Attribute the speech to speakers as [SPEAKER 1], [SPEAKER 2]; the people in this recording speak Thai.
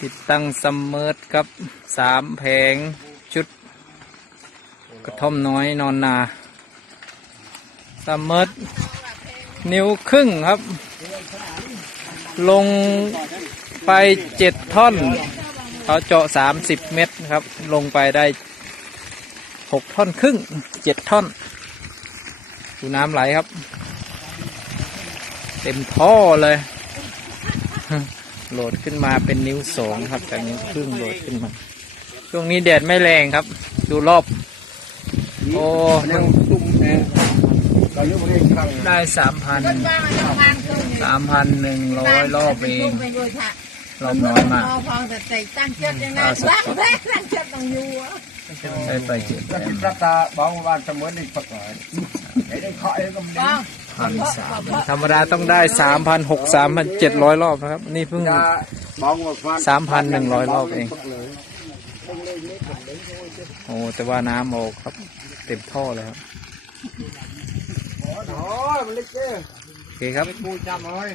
[SPEAKER 1] ติดตั้งซัมเมอร์ครับสามแผงชุด กระท่อมน้อยนอนนาซัมเมอร์นิ้วครึ่งครับ ลงไปเจ็ดท่อน เขาเจาะสามสิบเมตรครับ ลงไปได้หกท่อนครึ่งเจ็ดท่อน ดูน้ำไหลครับ เต็มท่อเลย โหลดขึ้นมาเป็นนิ้วสองครับจากนิ้วครึ่งโหลดขึ้นมา ช่วงนี้แดดไม่แรงครับ ดูรอบ โอ้
[SPEAKER 2] ยังตุ้มแน่เราเยอะเร่งครั้ง
[SPEAKER 1] ได้สามพันสามพันหนึ่งร้อยรอบเองรอบน้อยมาก
[SPEAKER 3] พองแต่ใจตั้งเชือกยังไงตั้งแรกตั้งเชือกต้องอยู่อะ
[SPEAKER 1] ได้ไปเจ็ด
[SPEAKER 2] ก็
[SPEAKER 1] แต้
[SPEAKER 2] ติ
[SPEAKER 1] ม
[SPEAKER 2] ดรัตาบ้องวันเสมอในปักหน่อยไอ้ได้เคาะไอ้ก็มัน
[SPEAKER 3] ป้อง
[SPEAKER 1] พันสามธรรมดาต้องได้สามพันหกสามพันเจ็ดร้อยรอบนะครับ นี่เพิ่ง
[SPEAKER 2] จะบ้องว่าฟัน
[SPEAKER 1] สามพันหนึ่งร้อยรอบเอง โอ้แต่ว่าน้ำออกครับ เต็มท่อเลยครับ
[SPEAKER 2] โอ้ยมันเล็กเจ้
[SPEAKER 1] โอเคครับ
[SPEAKER 2] ปูจำเลย